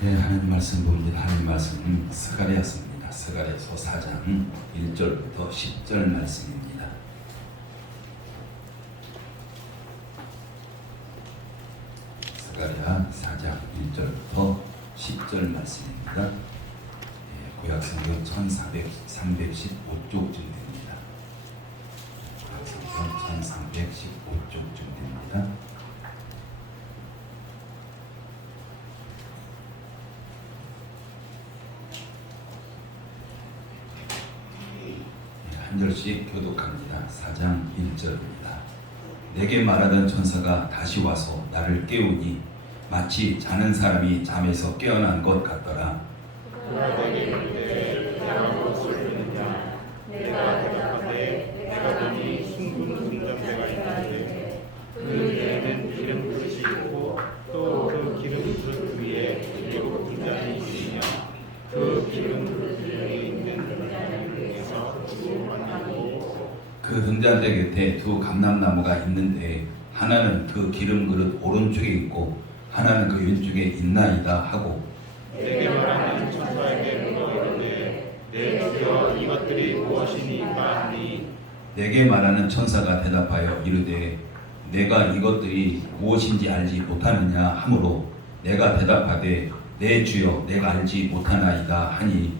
네, 하나님 말씀 봅니다. 하나님 말씀은 스가랴서입니다. 스가랴서 4장 1절부터 10절 말씀입니다. 스가랴 4장 1절부터 10절 말씀입니다. 구약성경 315쪽쯤 됩니다. 구약성경 1315쪽쯤 됩니다. 한 절씩 교독합니다. 4장 1절입니다. 내게 말하던 천사가 다시 와서 나를 깨우니 마치 자는 사람이 잠에서 깨어난 것 같더라. 그가 내게 이르되 내가 무엇을 듣느냐. 내가 대답하되 내가 보니 숭근 금전대가 있는데 그 위에는 기름 그릇이 있고 또 그 기름 그릇 위에 7 등잔이 있으며 그 기름 그릇 위에 있는 등잔 중에서 두 번하고 그 등잔대 곁에 두 감람나무가 있는데 하나는 그 기름 그릇 오른쪽에 있고 하나는 그 왼쪽에 있나이다 하고 내게 말하는 천사에게 물어보되 내 주여 이것들이 무엇이니까 하니 내게 말하는 천사가 대답하여 이르되 내가 이것들이 무엇인지 알지 못하느냐 하므로 내가 대답하되 내 주여 내가 알지 못하나이다 하니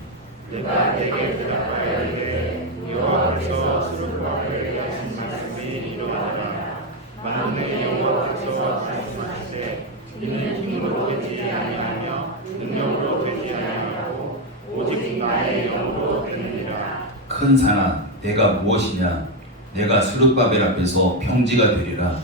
내가 내게 대답하여 이르되 여호와께서 스룹바벨에게 하신 말씀이 이러하니라. 만군의 여호와께서 말씀하시되 이는 힘으로 되지 아니하며 능력으로 되지 아니하고 오직 나의 영으로 되느니라. 큰 산아 내가 무엇이냐 내가 스룹바벨 앞에서 평지가 되리라.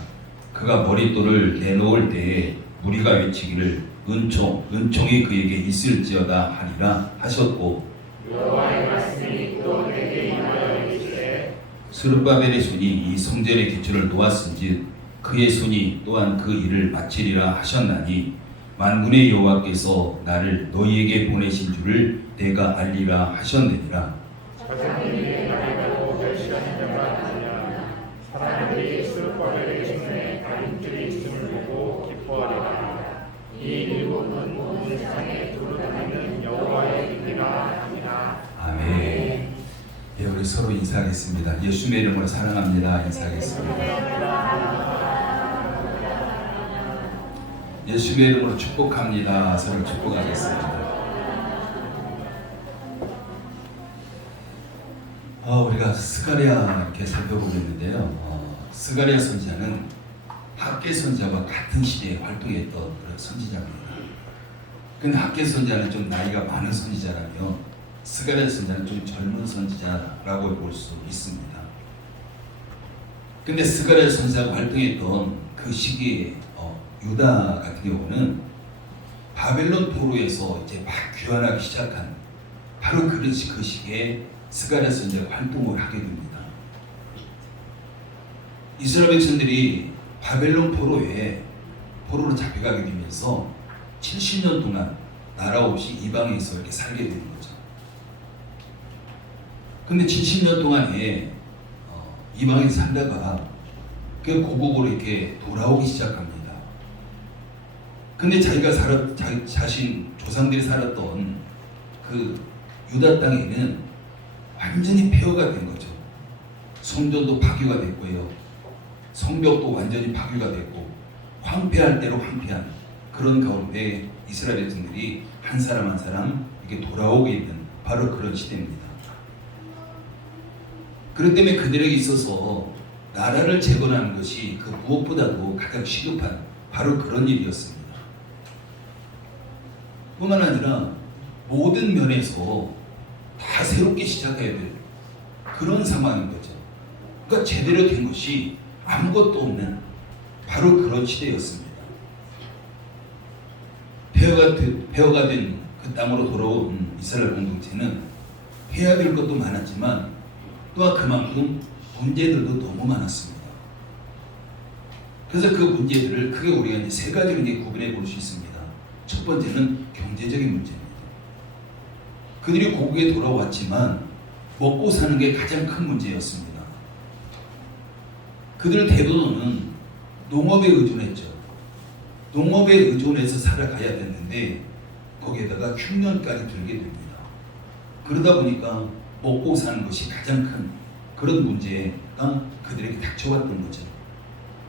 그가 머릿돌을 내놓을 때에 무리가 외치기를 은총이 그에게 있을지어다 하리라 하셨고 여호와의 말씀이 또 내게 임하여 이르시되 스룹바벨의 손이 이 성전의 기초를 놓았은즉 그의 손이 또한 그 일을 마치리라 하셨나니 만군의 여호와께서 나를 너희에게 보내신 줄을 내가 알리라 하셨느니라. 자손이 말하고 멸시하는 자가 누구냐. 사람들이 스룹바벨의 손에 다림줄이 있음을 보고 기뻐하리라. 이 일곱은 온 세상에 두루 다니는 여호와의 일이라 하니라. 아멘. 예, 우리 서로 인사하겠습니다. 예수의 이름으로 사랑합니다. 인사하겠습니다. 예수의 이름으로 축복합니다. 서로 축복하겠습니다. 우리가 스가랴 이렇게 살펴보겠는데요. 스가랴 선지자는 학개 선지자와 같은 시대에 활동했던 그런 선지자입니다. 근데 학개 선지자는 좀 나이가 많은 선지자라며 스가랴 선지자는 좀 젊은 선지자라고 볼 수 있습니다. 근데 스가랴 선지자가 활동했던 그 시기에 유다 같은 경우는 바벨론 포로에서 이제 막 귀환하기 시작한 바로 그 시기에 스가랴 선지자가 활동을 하게 됩니다. 이스라엘 백성들이 바벨론 포로로 잡혀가게 되면서 70년 동안 나라 없이 이방에서 이렇게 살게 되는 거죠. 근데 70년 동안에 이방에서 살다가 그 고국으로 이렇게 돌아오기 시작합니다. 근데 자기가 자신 조상들이 살았던 그 유다 땅에는 완전히 폐허가 된 거죠. 성전도 파괴가 됐고요. 성벽도 완전히 파괴가 됐고 황폐할 대로 황폐한 그런 가운데 이스라엘 백성들이 한 사람 한 사람 이렇게 돌아오게 있는 바로 그런 시대입니다. 그렇기 때문에 그들에게 있어서 나라를 재건하는 것이 그 무엇보다도 가장 시급한 바로 그런 일이었습니다. 뿐만 아니라 모든 면에서 다 새롭게 시작해야 될 그런 상황인 거죠. 그러니까 제대로 된 것이 아무것도 없는 바로 그런 시대였습니다. 폐허가 된 그 땅으로 돌아온 이스라엘 공동체는 해야 될 것도 많았지만 또한 그만큼 문제들도 너무 많았습니다. 그래서 그 문제들을 크게 우리가 이제 세 가지로 이제 구분해 볼 수 있습니다. 첫 번째는 경제적인 문제입니다. 그들이 고국에 돌아왔지만 먹고 사는 게 가장 큰 문제였습니다. 그들 대부분은 농업에 의존했죠. 농업에 의존해서 살아가야 됐는데 거기에다가 흉년까지 들게 됩니다. 그러다 보니까 먹고 사는 것이 가장 큰 그런 문제가 그들에게 닥쳐왔던 거죠.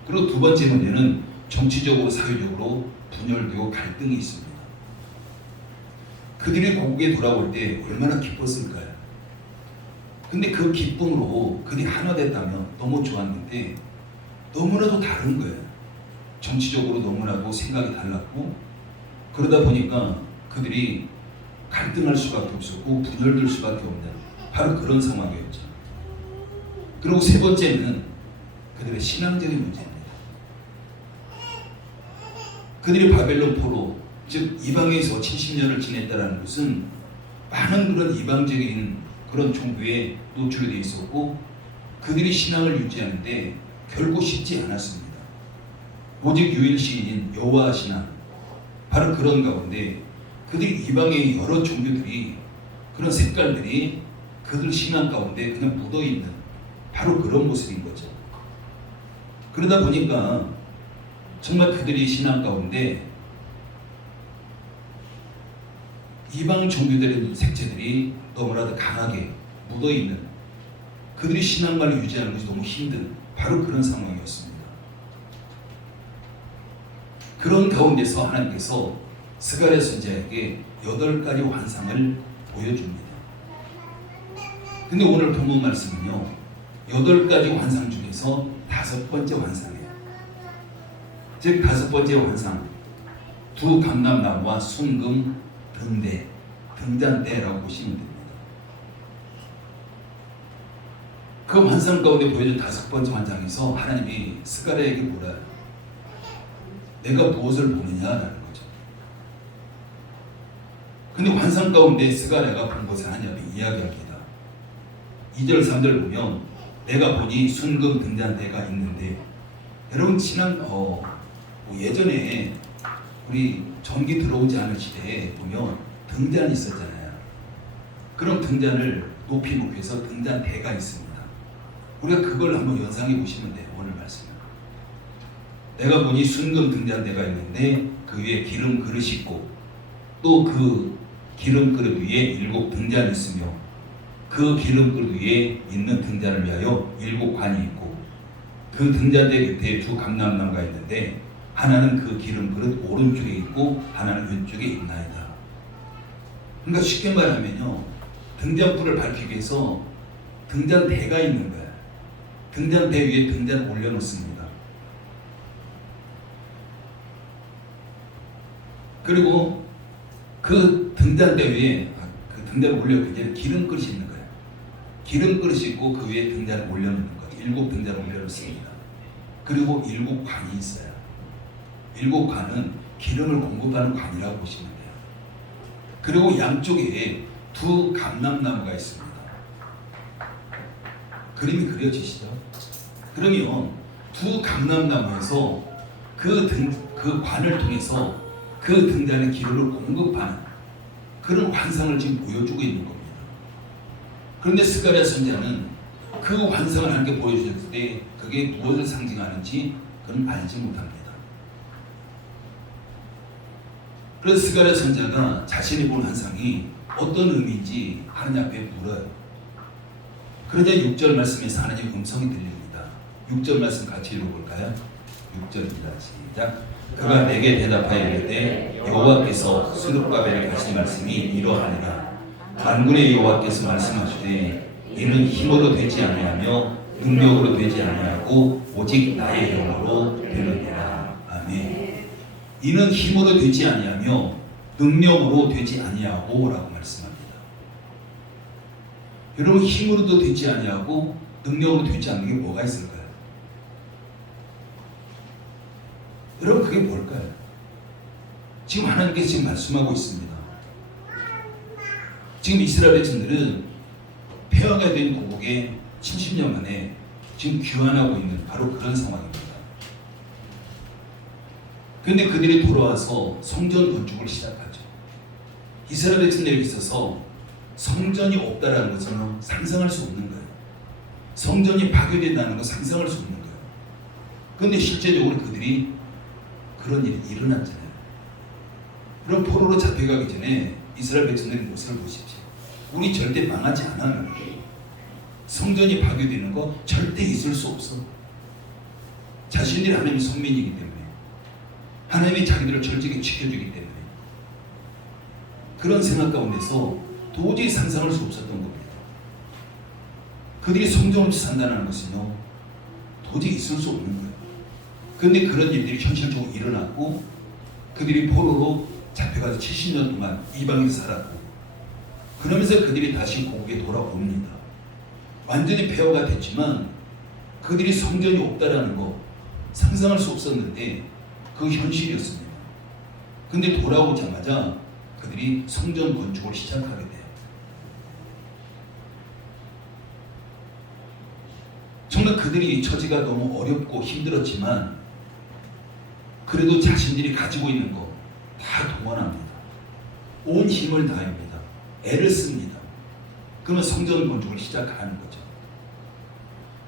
그리고 두 번째 문제는 정치적으로 사회적으로 분열되고 갈등이 있습니다. 그들이 고국에 돌아올 때 얼마나 기뻤을까요? 근데 그 기쁨으로 그들이 하나 됐다면 너무 좋았는데 너무나도 다른 거예요. 정치적으로 너무나도 생각이 달랐고 그러다 보니까 그들이 갈등할 수밖에 없었고 분열될 수밖에 없는 바로 그런 상황이었죠. 그리고 세 번째는 그들의 신앙적인 문제입니다. 그들이 바벨론 포로 즉 이방에서 70년을 지냈다는 것은 많은 그런 이방적인 그런 종교에 노출되어 있었고 그들이 신앙을 유지하는데 결코 쉽지 않았습니다. 오직 유일신인 여호와 신앙 바로 그런 가운데 그들이 이방의 여러 종교들이 그런 색깔들이 그들 신앙 가운데 그냥 묻어있는 바로 그런 모습인 거죠. 그러다 보니까 정말 그들이 신앙 가운데 이방 종교들의 색채들이 너무나도 강하게 묻어있는 그들이 신앙만을 유지하는 것이 너무 힘든 바로 그런 상황이었습니다. 그런 가운데서 하나님께서 스가랴 선지자에게 8가지 환상을 보여줍니다. 근데 오늘 본문 말씀은요 8가지 환상 중에서 5번째 환상이에요. 즉 5번째 환상 두 감람나무와 순금 등대 등잔대라고 보시면 됩니다. 그 환상 가운데 보여준 5번째 환상에서 하나님이 스가랴에게 뭐라 해요? 내가 무엇을 보느냐라는 거죠. 근데 환상 가운데 스가랴가 본 것은 하나님이 이야기합니다. 2절 3절 보면 내가 보니 순금 등잔대가 있는데 여러분 지난 예전에 우리 전기 들어오지 않은 시대에 보면 등잔이 있었잖아요. 그럼 등잔을 높여서 등잔대가 있습니다. 우리가 그걸 한번 연상해 보시면 돼요. 오늘 말씀은 내가 보니 순금 등잔대가 있는데 그 위에 기름 그릇이 있고 또 그 기름 그릇 위에 7 등잔이 있으며 그 기름 그릇 위에 있는 등잔을 위하여 7 관이 있고 그 등잔대 곁에 두 감람나무가 있는데 하나는 그 기름 그릇 오른쪽에 있고 하나는 왼쪽에 있나이다. 그러니까 쉽게 말하면요 등잔불을 밝히기 위해서 등잔대가 있는 거야. 등잔대 위에 등잔을 올려놓습니다. 그리고 그 등잔대 위에 그 등잔을 올려놓고 기름 그릇이 있는 거예요. 기름 그릇이 있고 그 위에 등잔을 올려놓는 거죠. 7 등잔을 올려놓습니다. 그리고 7 관이 있어요. 7 관은 기름을 공급하는 관이라고 보시면 돼요. 그리고 양쪽에 두 감람나무가 있습니다. 그림이 그려지시죠? 그러면 두 감람나무에서 그 관을 통해서 그 등잔에 기름을 공급하는 그런 환상을 지금 보여주고 있는 겁니다. 그런데 스가랴 선지자는 그 환상을 하나님께 보여주셨을 때 그게 무엇을 상징하는지 그는 알지 못합니다. 그래서 스가랴 선지자가 자신이 본 환상이 어떤 의미인지 하나님 앞에 물어요. 그러자 6절 말씀에서 하나님 음성이 들립니다. 6절 말씀 같이 읽어볼까요? 6절입니다. 시작. 그가 내게 대답하여 이르되 여호와께서 스룹바벨에게 하신 말씀이 이러하니라. 만군의 여호와께서 말씀하시되 이는 힘으로 되지 아니하며 능력으로 되지 아니하고 오직 나의 영으로 되느니라. 아멘. 이는 힘으로 되지 아니하며 능력으로 되지 아니하고 라고 말씀합니다. 여러분 힘으로도 되지 아니하고 능력으로 되지 않는 게 뭐가 있을까요? 여러분 그게 뭘까요? 지금 하나님께서 지금 말씀하고 있습니다. 지금 이스라엘 백성들은 폐허가 된 고국에 70년 만에 지금 귀환하고 있는 바로 그런 상황입니다. 그런데 그들이 돌아와서 성전 건축을 시작하죠. 이스라엘 백성들에게 있어서 성전이 없다라는 것은 상상할 수 없는 거예요. 성전이 파괴된다는 건 상상할 수 없는 거예요. 그런데 실제적으로 그들이 그런 일이 일어났잖아요. 그럼 포로로 잡혀가기 전에 이스라엘 백성들의 모습을 보십시오. 우리 절대 망하지 않아요. 성전이 파괴되는 거 절대 있을 수 없어. 자신들이 하나님의 선민이기 때문에, 하나님이 자기들을 철저하게 지켜주기 때문에, 그런 생각 가운데서 도저히 상상할 수 없었던 겁니다. 그들이 성전 없이 산다는 것은요, 도저히 있을 수 없는 거예요. 그런데 그런 일들이 현실적으로 일어났고, 그들이 포로로 잡혀가서 70년 동안 이방에서 살았고, 그러면서 그들이 다시 고국에 돌아옵니다. 완전히 폐허가 됐지만 그들이 성전이 없다라는 거 상상할 수 없었는데 그 현실이었습니다. 근데 돌아오자마자 그들이 성전 건축을 시작하게 돼요. 정말 그들이 처지가 너무 어렵고 힘들었지만 그래도 자신들이 가지고 있는 거 다 동원합니다. 온 힘을 다합니다. 애를 씁니다. 그러면 성전 건축을 시작하는 거죠.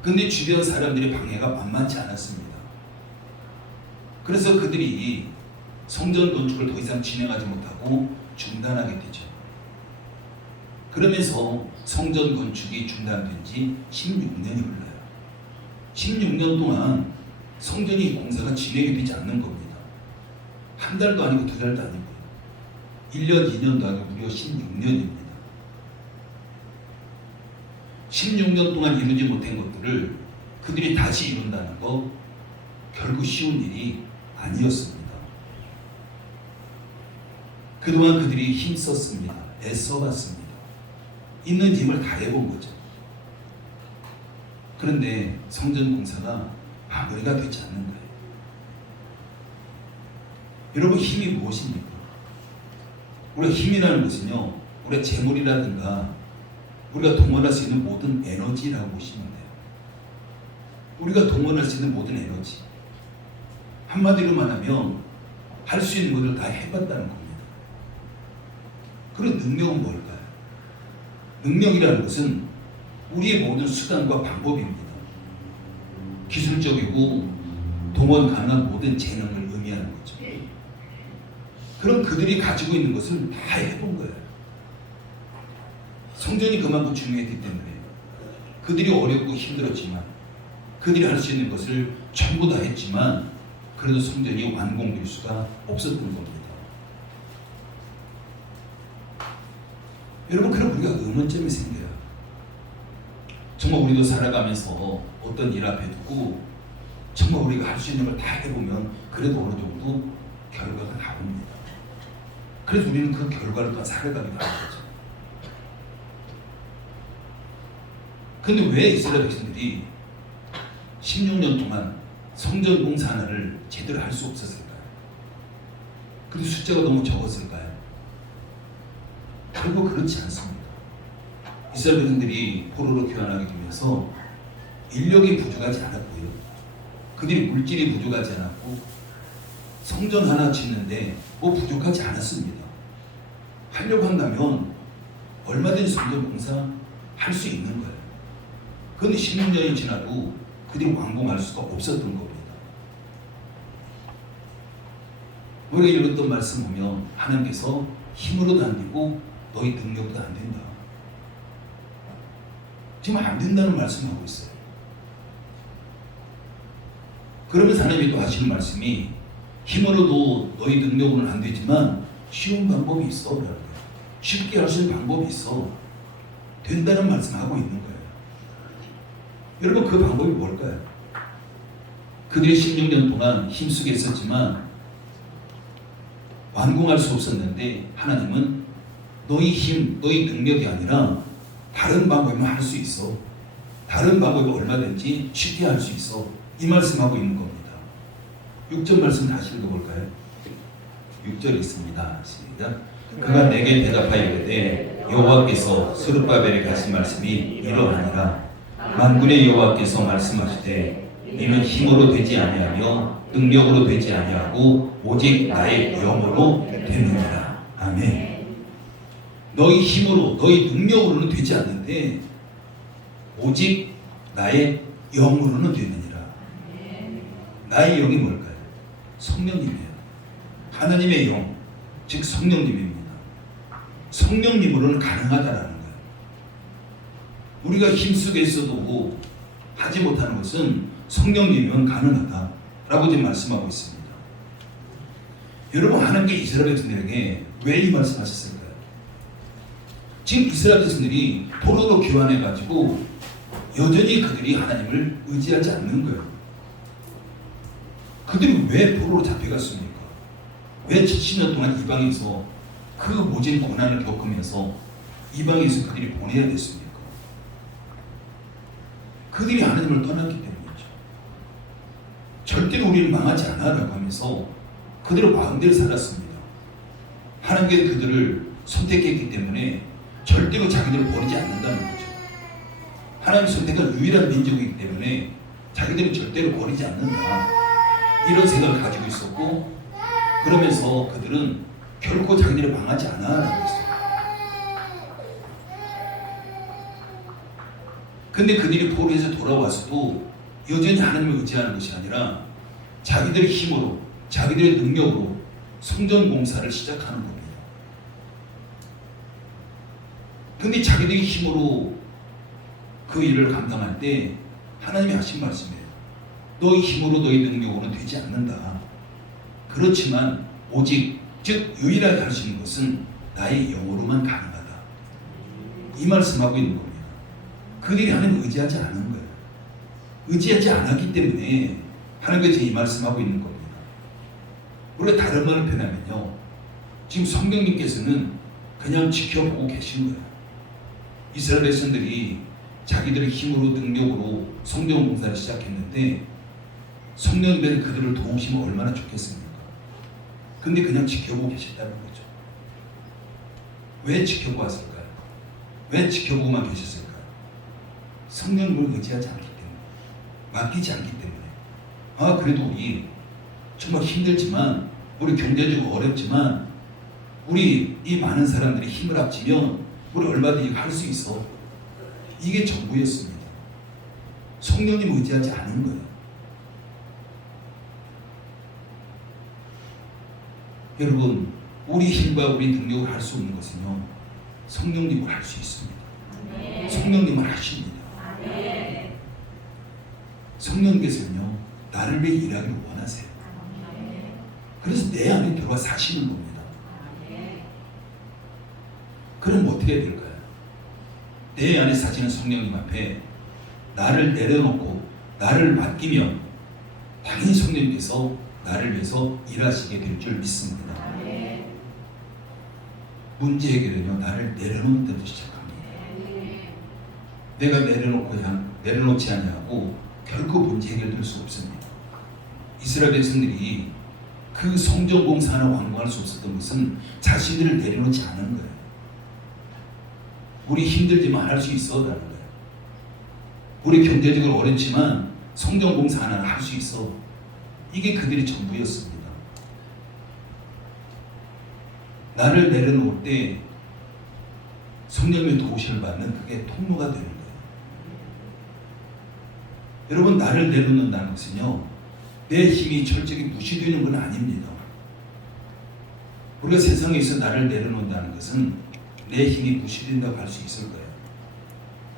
근데 주변 사람들의 방해가 만만치 않았습니다. 그래서 그들이 성전 건축을 더 이상 진행하지 못하고 중단하게 되죠. 그러면서 성전 건축이 중단된 지 16년이 흘러요. 16년 동안 성전이 공사가 진행이 되지 않는 겁니다. 한 달도 아니고 두 달도 아니고 1년, 2년도 아니고 무려 16년입니다. 16년 동안 이루지 못한 것들을 그들이 다시 이룬다는 거 결국 쉬운 일이 아니었습니다. 그동안 그들이 힘썼습니다. 애써봤습니다. 있는 힘을 다 해본 거죠. 그런데 성전 공사가 마무리가 되지 않는 거예요. 여러분, 힘이 무엇입니까? 우리가 힘이라는 것은요, 우리가 재물이라든가 우리가 동원할 수 있는 모든 에너지라고 보시면 돼요. 우리가 동원할 수 있는 모든 에너지, 한마디로 말하면 할 수 있는 것을 다 해봤다는 겁니다. 그런 능력은 뭘까요? 능력이라는 것은 우리의 모든 수단과 방법입니다. 기술적이고 동원 가능한 모든 재능을 의미하는 거죠. 그럼 그들이 가지고 있는 것을 다 해본 거예요. 성전이 그만큼 중요했기 때문에 그들이 어렵고 힘들었지만 그들이 할 수 있는 것을 전부 다 했지만 그래도 성전이 완공될 수가 없었던 겁니다. 여러분, 그럼 우리가 의문점이 생겨요. 정말 우리도 살아가면서 어떤 일 앞에 두고 정말 우리가 할 수 있는 걸 다 해보면 그래도 어느 정도 결과가 나옵니다. 그래서 우리는 그 결과를 또 살아가기도 하는 거죠. 근데 왜 이스라엘 백성들이 16년 동안 성전 공사 하나를 제대로 할 수 없었을까요? 그리고 숫자가 너무 적었을까요? 결국 그렇지 않습니다. 이스라엘 백성들이 포로로 귀환하게 되면서 인력이 부족하지 않았고요. 그들이 물질이 부족하지 않았고 성전 하나 짓는데 뭐 부족하지 않았습니다. 하려고 한다면 얼마든지 성전 공사 할 수 있는 거예요. 그런데 16년이 지나도 그들이 완공할 수가 없었던 겁니다. 우리가 읽었던 말씀 보면 하나님께서 힘으로도 안 되고 너희 능력도 안 된다. 지금 안 된다는 말씀을 하고 있어요. 그러면서 하나님이 또 하시는 말씀이 힘으로도 너희 능력으로는 안 되지만 쉬운 방법이 있어. 그래요. 쉽게 할 수 있는 방법이 있어. 된다는 말씀을 하고 있는 거예요. 여러분, 그 방법이 뭘까요? 그들이 16년 동안 힘쓰게 있었지만 완공할 수 없었는데 하나님은 너희 힘, 너희 능력이 아니라 다른 방법이면 할 수 있어. 다른 방법이 얼마든지 쉽게 할 수 있어. 이 말씀하고 있는 겁니다. 6절 말씀 다시 읽어볼까요? 6절 있습니다. 시작. 그가 내게 대답하여 이르되 여호와께서 스룹바벨에게 하신 말씀이 이러하니라. 만군의 여호와께서 말씀하시되 이는 힘으로 되지 아니하며 능력으로 되지 아니하고 오직 나의 영으로 되느니라. 아멘. 너희 힘으로 너희 능력으로는 되지 않는데 오직 나의 영으로는 되느니라. 나의 영이 뭘까요? 성령님이에요. 하나님의 영, 즉 성령님입니다. 성령님으로는 가능하다라는 거예요. 우리가 힘쓰게 있어도 하지 못하는 것은 성령님이면 가능하다라고 지금 말씀하고 있습니다. 여러분, 하나님께 이스라엘 백성들에게 왜 이 말씀하셨을까요? 지금 이스라엘 백성들이 포로로 교환해가지고 여전히 그들이 하나님을 의지하지 않는 거예요. 그들이 왜 포로로 잡혀갔습니까? 왜 70년 동안 이방에서 그 모진 고난을 겪으면서 이방에서 그들이 보내야 됐습니까? 그들이 하나님을 떠났기 때문이죠. 절대로 우리는 망하지 않아라고 하면서 그들의 마음대로 살았습니다. 하나님께서 그들을 선택했기 때문에 절대로 자기들을 버리지 않는다는 거죠. 하나님 선택한 유일한 민족이기 때문에 자기들은 절대로 버리지 않는다, 이런 생각을 가지고 있었고, 그러면서 그들은 결코 자기들이 망하지 않아라고 했어요. 근데 그들이 포로에서 돌아와서도 여전히 하나님을 의지하는 것이 아니라 자기들의 힘으로, 자기들의 능력으로 성전 공사를 시작하는 겁니다. 근데 자기들의 힘으로 그 일을 감당할 때 하나님이 하신 말씀이에요. 너희 힘으로 너희 능력으로는 되지 않는다. 그렇지만 오직 즉 유일하게 할 수 있는 것은 나의 영으로만 가능하다. 이 말씀하고 있는 겁니다. 그들이 하나님을 의지하지 않은 거예요. 의지하지 않았기 때문에 하나님께서 이 말씀하고 있는 겁니다. 우리가 다른 말을 표현하면요, 지금 성령님께서는 그냥 지켜보고 계신 거예요. 이스라엘 백성들이 자기들의 힘으로 능력으로 성경 공사를 시작했는데 성령님께서 그들을 도우시면 얼마나 좋겠습니까? 근데 그냥 지켜보고 계셨다는 거죠. 왜 지켜보았을까요? 왜 지켜보고만 계셨을까요? 성령님을 의지하지 않기 때문에, 맡기지 않기 때문에. 그래도 우리 정말 힘들지만, 우리 경제적으로 어렵지만, 우리 이 많은 사람들이 힘을 합치면 우리 얼마든지 할 수 있어. 이게 전부였습니다. 성령님 의지하지 않은 거예요. 여러분, 우리 힘과 우리 능력을 할 수 없는 것은요, 성령님을 할 수 있습니다. 성령님을 하십니다. 성령님께서는요, 나를 위해 일하기를 원하세요. 그래서 내 안에 들어와 사시는 겁니다. 그럼 어떻게 해야 될까요? 내 안에 사시는 성령님 앞에 나를 내려놓고 나를 맡기면 당연히 성령님께서 나를 위해서 일하시게 될 줄 믿습니다. 문제 해결은요, 나를 내려놓는 데도 시작합니다. 내가 내려놓지 아니하고 결코 문제 해결될 수 없습니다. 이스라엘 백성들이 그 성전 공사 하나 완공할 수 없었던 것은 자신들을 내려놓지 않은 거예요. 우리 힘들지만 할 수 있어라는 거예요. 우리 경제적으로 어렵지만 성전 공사 하나 할 수 있어. 이게 그들의 전부였습니다. 나를 내려놓을 때 성령의 도우심을 받는 그게 통로가 되는 거예요. 여러분, 나를 내려놓는다는 것은요, 내 힘이 철저히 무시되는 건 아닙니다. 우리가 세상에서 나를 내려놓는다는 것은 내 힘이 무시된다고 할 수 있을 거예요.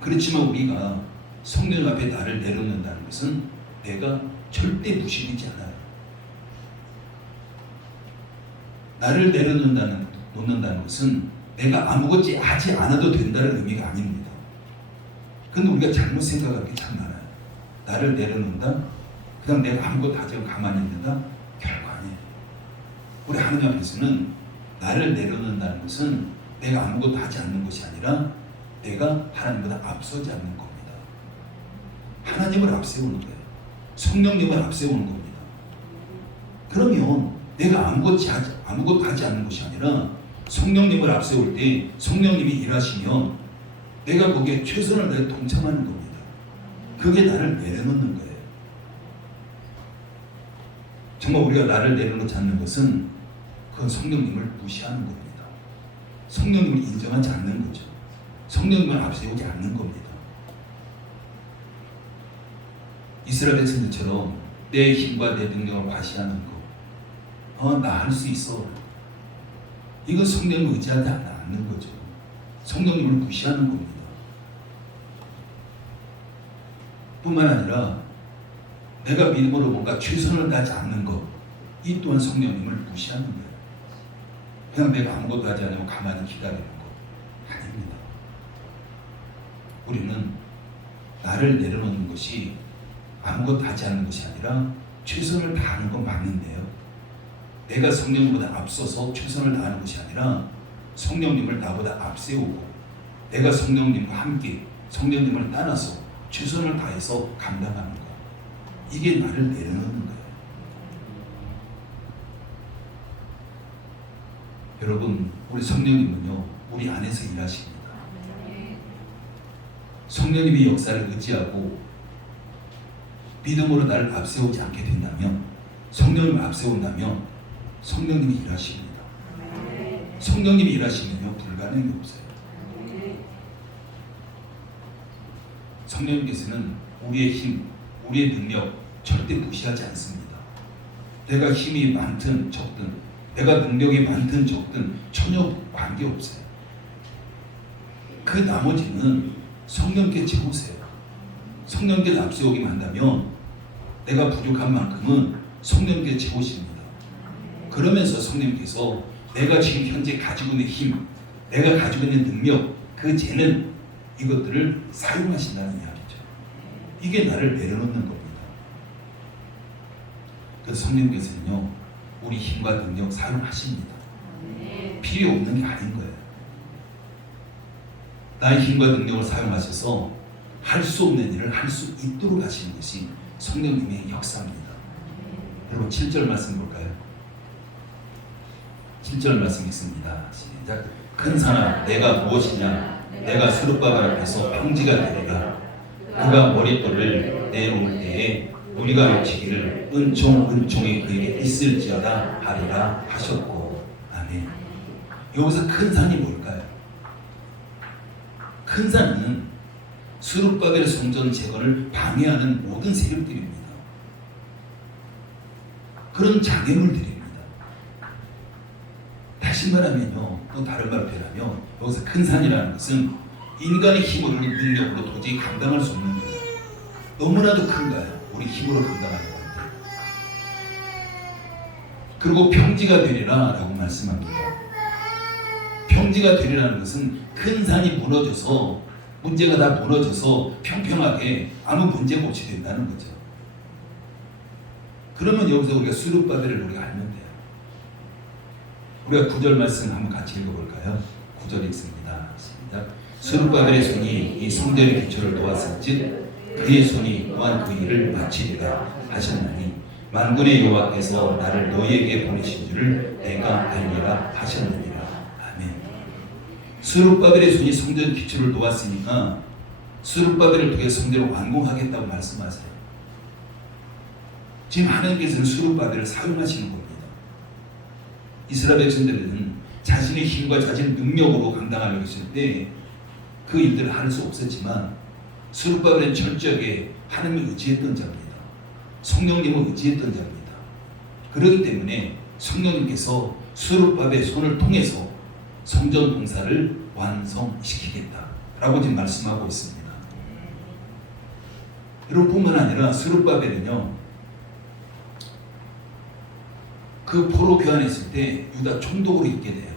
그렇지만 우리가 성령 앞에 나를 내려놓는다는 것은 내가 절대 무시되지 않아요. 나를 내려놓는다는 것은 내가 아무것도 하지 않아도 된다는 의미가 아닙니다. 그런데 우리가 잘못 생각하는 게 참 많아요. 나를 내려놓는다? 그냥 내가 아무것도 하지 않고 가만히 있는다? 결코 아니에요. 우리 하나님 앞에서는 나를 내려놓는다는 것은 내가 아무것도 하지 않는 것이 아니라 내가 하나님보다 앞서지 않는 겁니다. 하나님을 앞세우는 거예요. 성령님을 앞세우는 겁니다. 그러면 내가 아무것도 하지 않는 것이 아니라 성령님을 앞세울 때 성령님이 일하시면 내가 거기에 최선을 다해 동참하는 겁니다. 그게 나를 내려놓는 거예요. 정말 우리가 나를 내려놓지 않는 것은 그건 성령님을 무시하는 겁니다. 성령님을 인정하지 않는 거죠. 성령님을 앞세우지 않는 겁니다. 이스라엘 백성들처럼 내 힘과 내 능력을 과시하는 거, 나 할 수 있어. 이건 성령을 의지하지 않는 거죠. 성령님을 무시하는 겁니다. 뿐만 아니라 내가 믿음으로 뭔가 최선을 다하지 않는 것, 이 또한 성령님을 무시하는 거예요. 그냥 내가 아무것도 하지 않으면 가만히 기다리는 것 아닙니다. 우리는 나를 내려놓는 것이 아무것도 하지 않는 것이 아니라 최선을 다하는 건 맞는데요. 내가 성령님보다 앞서서 최선을 다하는 것이 아니라 성령님을 나보다 앞세우고 내가 성령님과 함께 성령님을 따라서 최선을 다해서 감당하는 것. 이게 나를 내려놓는 거예요. 여러분, 우리 성령님은요, 우리 안에서 일하십니다. 성령님의 역사를 의지하고 믿음으로 나를 앞세우지 않게 된다면, 성령님을 앞세운다면 성령님이 일하십니다. 성령님이 일하시면요, 불가능이 없어요. 성령님께서는 우리의 힘, 우리의 능력 절대 무시하지 않습니다. 내가 힘이 많든 적든, 내가 능력이 많든 적든 전혀 관계없어요. 그 나머지는 성령께 채우세요. 성령께 앞세우기만 한다면 내가 부족한 만큼은 성령께 채우십니다. 그러면서 성령께서 내가 지금 현재 가지고 있는 힘, 내가 가지고 있는 능력, 그 재능, 이것들을 사용하신다는 이야기죠. 이게 나를 내려놓는 겁니다. 그래서 성령께서는요, 우리 힘과 능력 사용하십니다. 필요 없는 게 아닌 거예요. 나의 힘과 능력을 사용하셔서 할 수 없는 일을 할 수 있도록 하시는 것이 성령님의 역사입니다. 여러분 7절 말씀 볼까요? 7절 말씀 있습니다. 시작. 큰 산아 내가 무엇이냐? 내가 수르바벨 앞에서 평지가 되리라. 그가 머릿돌을 내놓을 때에 우리가 외치기를 은총이 그에게 있을지어다 하리라 하셨고. 아멘. 여기서 큰 산이 뭘까요? 큰 산은 스룹바벨 성전 재건을 방해하는 모든 세력들입니다. 그런 장애물들입니다. 다시 말하면요, 또 다른 말로 표현하면 여기서 큰 산이라는 것은 인간의 힘으로 능력으로 도저히 감당할 수 없는 거예요. 너무나도 큰 거예요. 우리 힘으로 감당하는 건데. 그리고 평지가 되리라 라고 말씀합니다. 평지가 되리라는 것은 큰 산이 무너져서 문제가 다 무너져서 평평하게 아무 문제가 없이 된다는 거죠. 그러면 여기서 우리가 수르바벨을 우리가 알면 돼요. 우리가 9절 말씀 한번 같이 읽어볼까요? 9절 읽습니다. 시작. 수르바벨의 손이 이 성전의 기초를 놓았을즉 그의 손이 또한 그 일을 마치리라 하셨나니 만군의 여호와께서 나를 너희에게 보내신 줄을 내가 알리라 하셨느니라. 아멘. 스룹바벨의 손이 성전 기초를 놓았으니까 스룹바벨을 통해 성전을 완공하겠다고 말씀하세요. 지금 하나님께서는 스룹바벨을 사용하시는 겁니다. 이스라엘 백성들은 자신의 힘과 자신의 능력으로 감당하려고 했을 때 그 일들을 할 수 없었지만 스룹바벨은 철저하게 하나님을 의지했던 자입니다. 성령님을 의지했던 자입니다. 그렇기 때문에 성령님께서 스룹바벨의 손을 통해서 성전 공사를 완성시키겠다라고 지금 말씀하고 있습니다. 여러분 뿐만 아니라 스룹바벨은요, 그 포로 교환했을 때 유다 총독으로 있게 돼요.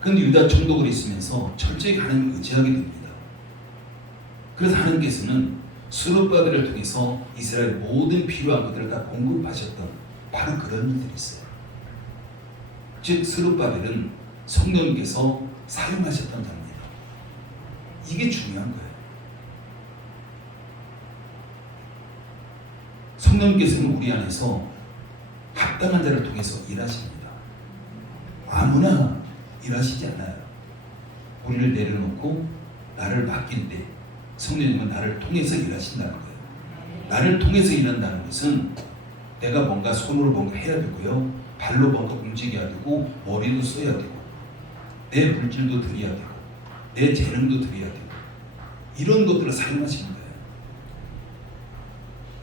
그런데 유다 총독으로 있으면서 철저히 하나님을 의지하게 됩니다. 그래서 하나님께서는 스룹바벨을 통해서 이스라엘 모든 필요한 것들을 다 공급하셨던 바로 그런 일들이 있어요. 즉 스룹바벨은 성령님께서 사용하셨던 자입니다. 이게 중요한 거예요. 성령님께서는 우리 안에서 합당한 자를 통해서 일하십니다. 아무나 일하시지 않아요. 우리를 내려놓고 나를 맡길 때 성령님은 나를 통해서 일하신다는 거예요. 나를 통해서 일한다는 것은 내가 뭔가 손으로 뭔가 해야 되고요, 발로 뭔가 움직여야 되고, 머리도 써야 되고, 내 물질도 드려야 되고, 내 재능도 드려야 되고, 이런 것들을 사용하시는 거예요.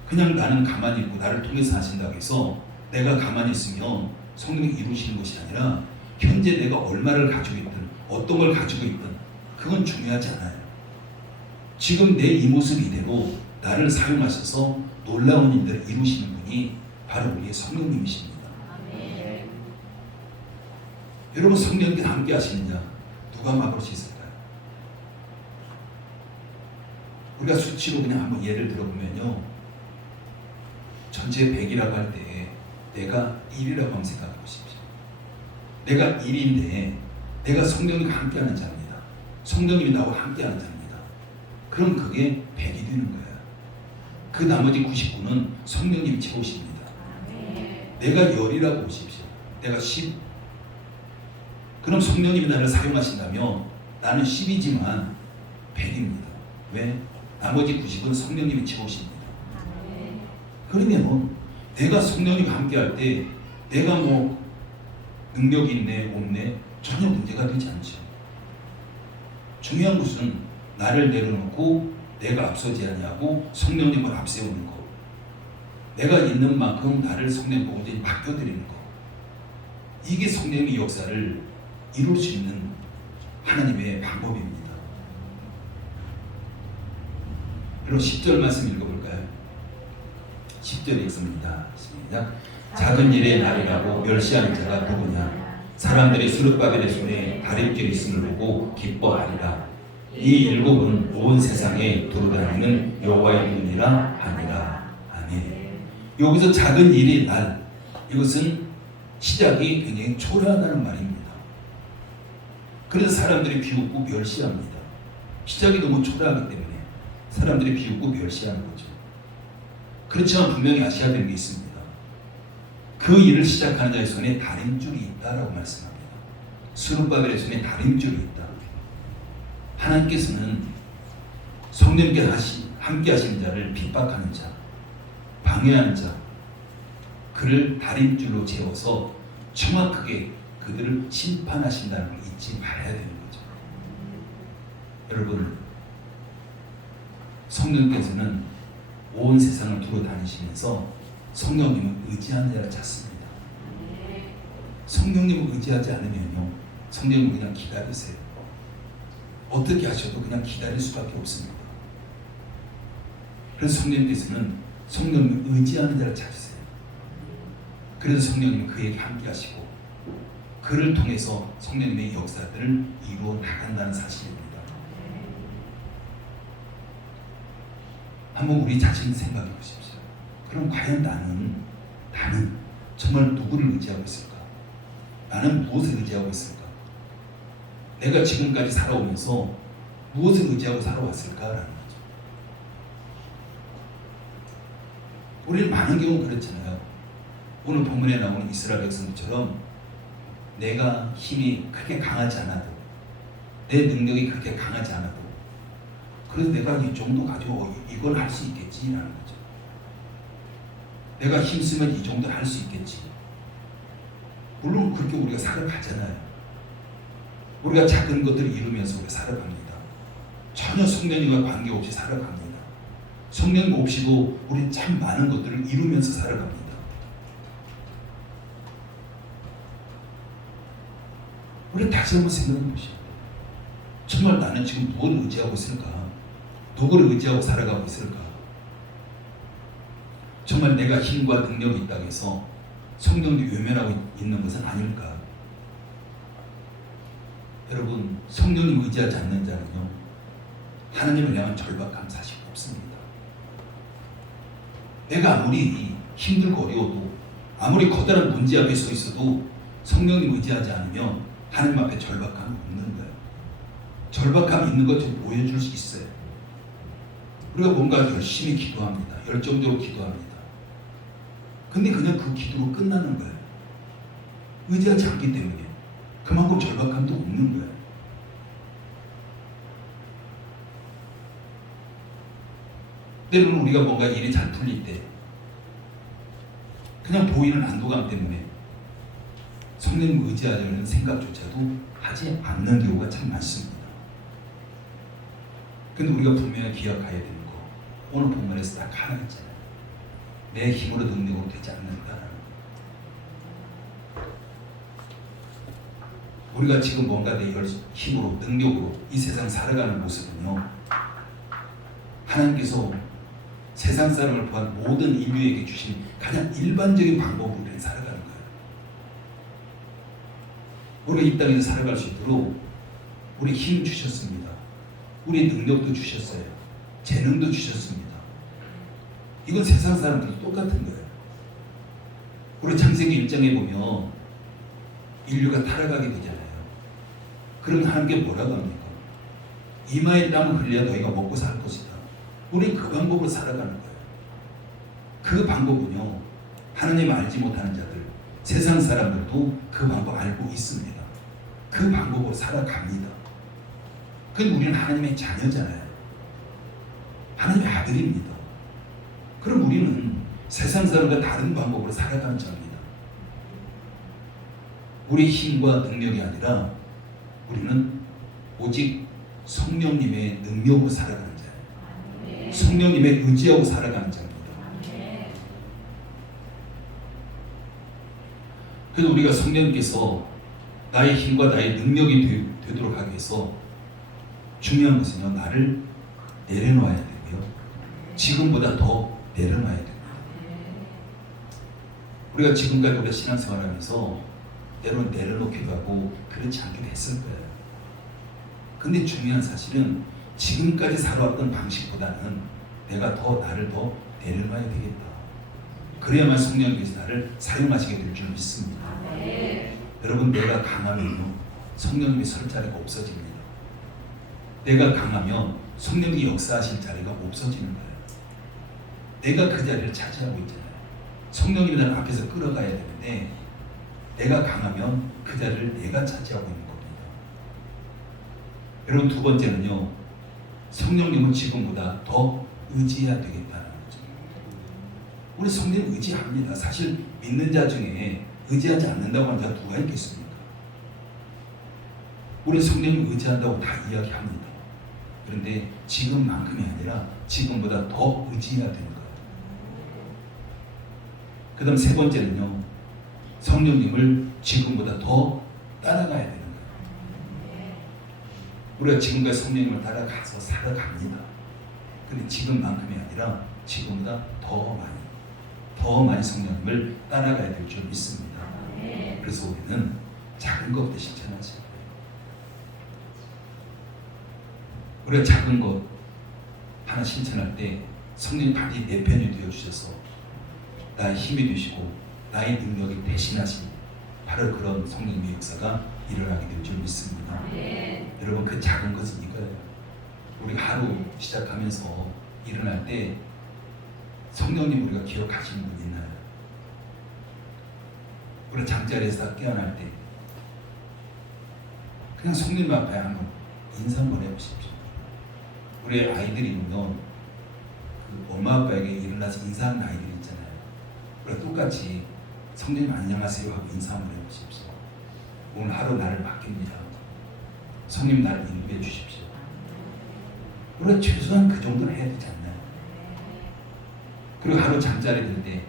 그냥 나는 가만히 있고 나를 통해서 하신다고 해서 내가 가만히 있으면 성령이 이루시는 것이 아니라 현재 내가 얼마를 가지고 있든 어떤 걸 가지고 있든 그건 중요하지 않아요. 지금 내 이 모습 이대로 나를 사용하셔서 놀라운 일들을 이루시는 분이 바로 우리의 성령님이십니다. 여러분, 성령님께 함께 하시느냐? 누가 막을 수 있을까요? 우리가 수치로 그냥 한번 예를 들어보면요, 전체 100이라고 할 때 내가 1이라고 한번 생각해 보십시오. 내가 1인데 내가 성령님과 함께하는 자입니다. 성령님이 나와 함께하는 자입니다. 그럼 그게 100이 되는 거예요. 그 나머지 99는 성령님이 채우십니다. 내가 10이라고 보십시오. 내가 10. 그럼 성령님이 나를 사용하신다면 나는 10이지만 100입니다. 왜? 나머지 90은 성령님이 채우십니다. 그러면 내가 성령님과 함께할 때 내가 뭐 능력이 있네 없네 전혀 문제가 되지 않죠. 중요한 것은 나를 내려놓고 내가 앞서지 아니하고 성령님을 앞세우는 것, 내가 있는 만큼 나를 성령님과 온전히 맡겨드리는 것, 이게 성령의 역사를 이룰 수 있는 하나님의 방법입니다. 그럼 10절 말씀 읽어볼까요? 10절 읽습니다. 시작. 작은 일에 나리라고 멸시하는 자가 누구냐? 사람들이 수르바벨의 손에 다림길이 있음을 보고 기뻐하리라. 이 일곱은 온 세상에 돌아다니는 여호와의 눈이라 하니라. 아멘. 여기서 작은 일이 날, 이것은 시작이 굉장히 초라하다는 말입니다. 그래서 사람들이 비웃고 멸시합니다. 시작이 너무 초라하기 때문에 사람들이 비웃고 멸시하는 거죠. 그렇지만 분명히 아셔야 되는 게 있습니다. 그 일을 시작하는 자의 손에 다림줄이 있다라고 말씀합니다. 스룹바벨의 손에 다림줄이 있다. 하나님께서는 성령께 함께 하시는 자를 핍박하는 자, 방해하는 자, 그를 다림줄로 채워서 정확하게 그들을 심판하신다는 걸 잊지 말아야 되는 거죠. 여러분, 성령께서는 온 세상을 두루 다니시면서 성령님을 의지하는 자를 찾습니다. 성령님을 의지하지 않으면요, 성령님을 그냥 기다리세요. 어떻게 하셔도 그냥 기다릴 수밖에 없습니다. 그래서 성령님께서는 성령님을 의지하는 자를 찾으세요. 그래서 성령님은 그에게 함께 하시고 그를 통해서 성령님의 역사들을 이루어 나간다는 사실입니다. 한번 우리 자신 생각해 보십시오. 그럼 과연 나는 정말 누구를 의지하고 있을까? 나는 무엇을 의지하고 있을까? 내가 지금까지 살아오면서 무엇을 의지하고 살아왔을까라는 거죠. 우리는 많은 경우 그렇잖아요. 오늘 본문에 나오는 이스라엘 백성들처럼 내가 힘이 그렇게 강하지 않아도, 내 능력이 그렇게 강하지 않아도, 그래서 내가 이 정도 가지고 이걸 할 수 있겠지라는 거죠. 내가 힘쓰면 이 정도 할 수 있겠지. 물론 그렇게 우리가 살아가잖아요. 우리가 작은 것들을 이루면서 우리가 살아갑니다. 전혀 성령님과 관계없이 살아갑니다. 성령 없이도 우리는 참 많은 것들을 이루면서 살아갑니다. 우리 다시 한번 생각해 보시죠. 정말 나는 지금 무엇을 의지하고 있을까? 누구를 의지하고 살아가고 있을까? 정말 내가 힘과 능력이 있다고 해서 성령이 외면하고 있는 것은 아닐까? 여러분, 성령님 의지하지 않는 자는요, 하나님을 향한 절박함 사실 없습니다. 내가 아무리 힘들고 어려워도, 아무리 커다란 문제 앞에 서 있어도 성령님 의지하지 않으면 하나님 앞에 절박함이 없는 거예요. 절박함이 있는 것 좀 보여줄 수 있어요. 우리가 뭔가 열심히 기도합니다. 열정적으로 기도합니다. 근데 그냥 그 기도로 끝나는 거예요. 의지하지 않기 때문에 그만큼 절박함도 없는 거예요. 때로는 우리가 뭔가 일이 잘 풀릴 때 그냥 보이는 안도감 때문에 성령님 의지하려는 생각조차도 하지 않는 경우가 참 많습니다. 근데 우리가 분명히 기억해야 되는 거, 오늘 본문에서 딱 하나 있잖아요. 내 힘으로 능력으로 되지 않는다라는 거. 우리가 지금 뭔가 내 힘으로, 능력으로 이 세상 살아가는 모습은요, 하나님께서 세상 사람을 포함 모든 인류에게 주신 가장 일반적인 방법으로 우리는 살아가는 거예요. 우리가 이 땅에서 살아갈 수 있도록 우리 힘 주셨습니다. 우리 능력도 주셨어요. 재능도 주셨습니다. 이건 세상 사람들도 똑같은 거예요. 우리 창세기 1장에 보면 인류가 타락하게 되잖아요. 그럼 하나님께 뭐라고 합니까? 이마에 땀을 흘려야 너희가 먹고 살 것이다. 우리 그 방법으로 살아가는 거예요. 그 방법은요, 하나님 알지 못하는 자들, 세상 사람들도 그 방법 알고 있습니다. 그 방법으로 살아갑니다. 그건 우리는 하나님의 자녀잖아요. 하나님의 아들입니다. 그럼 우리는 세상 사람과 다른 방법으로 살아가는 자입니다. 우리 힘과 능력이 아니라 우리는 오직 성령님의 능력으로 살아가는 자예요. 성령님의 의지하고 살아가는 자입니다. 그래서 우리가 성령님께서 나의 힘과 나의 능력이 되도록 하기 위해서 중요한 것은요, 나를 내려놓아야 되고요, 지금보다 더 내려놔야 됩니다. 우리가 지금까지 우리가 신앙생활하면서 때로는 내려놓기도 하고 그렇지 않기도 했을 거예요. 근데 중요한 사실은 지금까지 살아왔던 방식보다는 내가 나를 더 내려놔야 되겠다. 그래야만 성령님께서 나를 사용하시게 될 줄 믿습니다. 여러분, 내가 강하면요, 성령님이 설 자리가 없어집니다. 내가 강하면 성령이 역사하실 자리가 없어지는 거예요. 내가 그 자리를 차지하고 있잖아요. 성령님이 나를 앞에서 끌어가야 되는데 내가 강하면 그 자리를 내가 차지하고 있는 겁니다. 여러분, 두 번째는요, 성령님은 지금보다 더 의지해야 되겠다는 거죠. 우리 성령 의지합니다. 사실 믿는 자 중에 의지하지 않는다고 하는 자가 누가 있겠습니까? 우리 성령님 의지한다고 다 이야기합니다. 그런데 지금만큼이 아니라 지금보다 더 의지해야 되는 거예요. 그 다음 세 번째는요, 성령님을 지금보다 더 따라가야 되는 거예요. 우리가 지금까지 성령님을 따라가서 살아갑니다. 근데 지금만큼이 아니라 지금보다 더 많이 성령님을 따라가야 될 줄 믿습니다. 그래서 우리는 작은 것부터 실천하자. 우리가 작은 것 하나 실천할 때 성령님 반드시 내 편이 되어주셔서 나의 힘이 되시고 나의 능력이 대신하신 바로 그런 성령님의 역사가 일어나게 될 줄 믿습니다. 여러분, 그 작은 것은 이거예요. 우리가 하루 시작하면서 일어날 때 성령님 우리가 기억하시는 분 있나요? 우리가 잠자리에서 깨어날 때 그냥 성령님 앞에 한번 인사 한번 해보십시오. 우리 아이들이 보면 그 엄마 아빠에게 일어나서 인사하는 아이들이 있잖아요. 우리가 똑같이 성령님 안녕하세요 하고 인사 한번 해보십시오. 오늘 하루 나를 맡깁니다. 성령님 나를 인도해 주십시오. 우리가 최소한 그 정도는 해야 되지 않나요? 그리고 하루 잠자리 들 때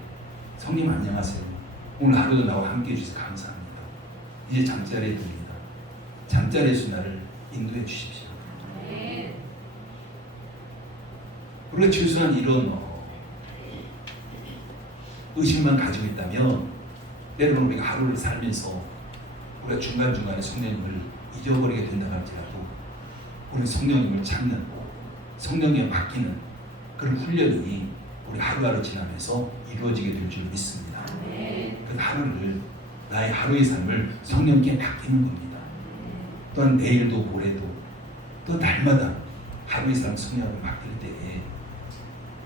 성령님 안녕하세요. 오늘 하루도 나와 함께 해주셔서 감사합니다. 이제 잠자리에 듭니다. 잠자리에서 나를 인도해 주십시오. 우리가 최소한 이런 의식만 가지고 있다면 때로는 우리가 하루를 살면서 우리가 중간중간에 성령님을 잊어버리게 된다고 할지라도 우리 성령님을 찾는, 성령님에 맡기는 그런 훈련이 우리 하루하루 지나면서 이루어지게 될 줄 믿습니다. 그 하루를, 나의 하루의 삶을 성령님께 맡기는 겁니다. 또한 내일도 모레도 또 날마다 하루의 삶 성령을 맡길 때에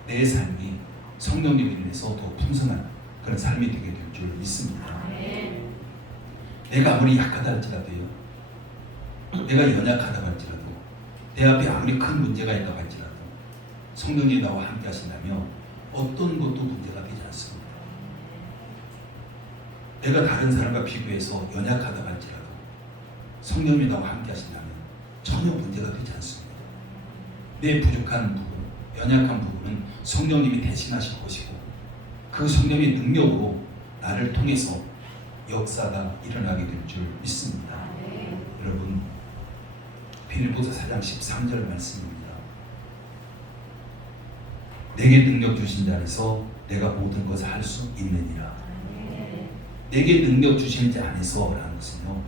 내 삶이 성령님을 인해서 더 풍성한 그런 삶이 되게 될 줄 믿습니다. 내가 아무리 약하다 할지라도요, 내가 연약하다 할지라도, 내 앞에 아무리 큰 문제가 있다 할지라도 성령이 나와 함께 하신다면 어떤 것도 문제가 되지 않습니다. 내가 다른 사람과 비교해서 연약하다 할지라도 성령이 나와 함께 하신다면 전혀 문제가 되지 않습니다. 내 부족한 부분, 연약한 부분은 성령님이 대신하실 것이고 그 성령의 능력으로 나를 통해서 역사가 일어나게 될 줄 믿습니다. 여러분, 빌립보서 4장 13절 말씀입니다. 내게 능력 주신 자 안에서 내가 모든 것을 할 수 있느니라. 내게 능력 주신 자 안에서 라는 것은요,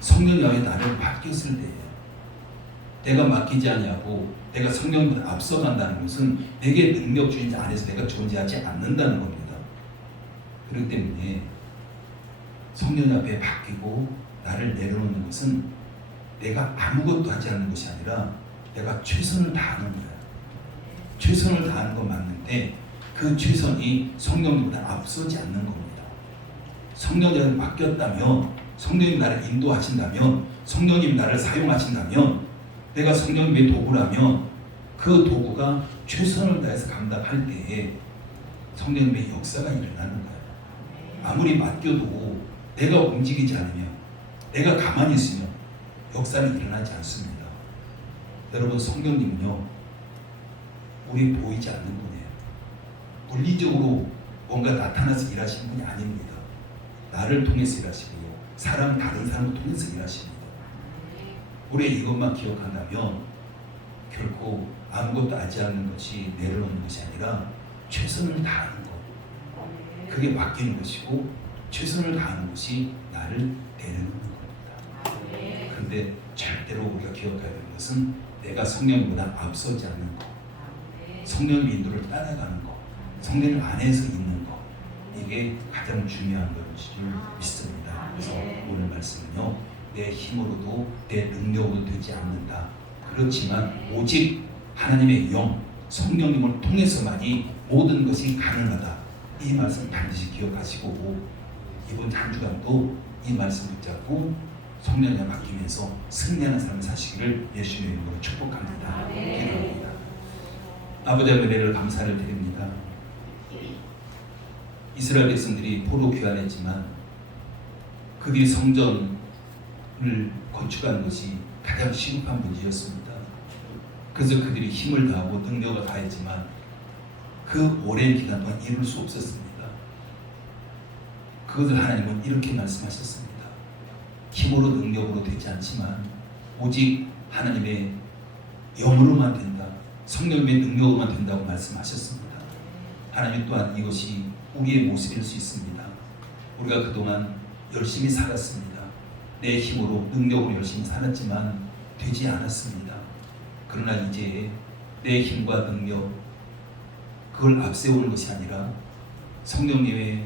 성령이 나를 맡겼을 때예요. 내가 맡기지 아니하고 내가 성령보다 앞서간다는 것은 내게 능력 주신 자 안에서 내가 존재하지 않는다는 겁니다. 그렇기 때문에 성령 앞에 맡기고 나를 내려놓는 것은 내가 아무것도 하지 않는 것이 아니라 내가 최선을 다하는 거야. 최선을 다하는 건 맞는데 그 최선이 성령보다 앞서지 않는 겁니다. 성령님을 맡겼다면, 성령님 나를 인도하신다면, 성령님 나를 사용하신다면, 내가 성령님의 도구라면 그 도구가 최선을 다해서 감당할 때에 성령님의 역사가 일어나는 거예요. 아무리 맡겨도 내가 움직이지 않으면, 내가 가만히 있으면 역사는 일어나지 않습니다. 여러분, 성령님은요, 우리 보이지 않는 분이에요. 물리적으로 뭔가 나타나서 일하시는 분이 아닙니다. 나를 통해서 일하시고요, 다른 사람을 통해서 일하십니다. 우리 이것만 기억한다면 결코 아무것도 하지 않는 것이 내려오는 것이 아니라 최선을 다하는 것, 그게 맡기는 것이고 최선을 다하는 것이 나를 내려놓는 겁니다. 그런데 절대로 우리가 기억해야 되는 것은 내가 성령보다 앞서지 않는 것, 성령 인도를 따라가는 것, 성령 안에서 있는 것, 이게 가장 중요한 것일 믿습니다. 그래서 오늘 말씀은요, 내 힘으로도 내 능력으로 되지 않는다. 그렇지만 오직 하나님의 영, 성령님을 통해서만이 모든 것이 가능하다. 이 말씀 반드시 기억하시고 이번 한 주간도 이 말씀 붙잡고 성령에 맡기면서 승리하는 삶을 사시기를 예수님의 이름으로 축복합니다. 기도합니다. 아버지 은혜를 감사를 드립니다. 이스라엘 백성들이 포로 귀환했지만 그들이 성전을 건축한 것이 가장 시급한 문제였습니다. 그래서 그들이 힘을 다하고 능력을 다했지만 그 오랜 기간 동안 이룰 수 없었습니다. 그것을 하나님은 이렇게 말씀하셨습니다. 힘으로 능력으로 되지 않지만 오직 하나님의 영으로만 된다, 성령의 능력으로만 된다고 말씀하셨습니다. 하나님 또한 이것이 우리의 모습일 수 있습니다. 우리가 그동안 열심히 살았습니다. 내 힘으로 능력으로 열심히 살았지만 되지 않았습니다. 그러나 이제 내 힘과 능력, 그걸 앞세우는 것이 아니라 성령님의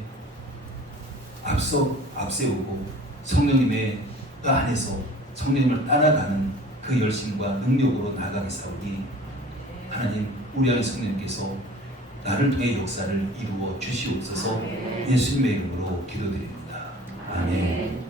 앞세우고 성령님의 안에서 성령님을 따라가는 그 열심과 능력으로 나아가겠사오니 하나님, 우리 안에 성령님께서 나를 통해 역사를 이루어 주시옵소서. 예수님의 이름으로 기도드립니다. 아멘.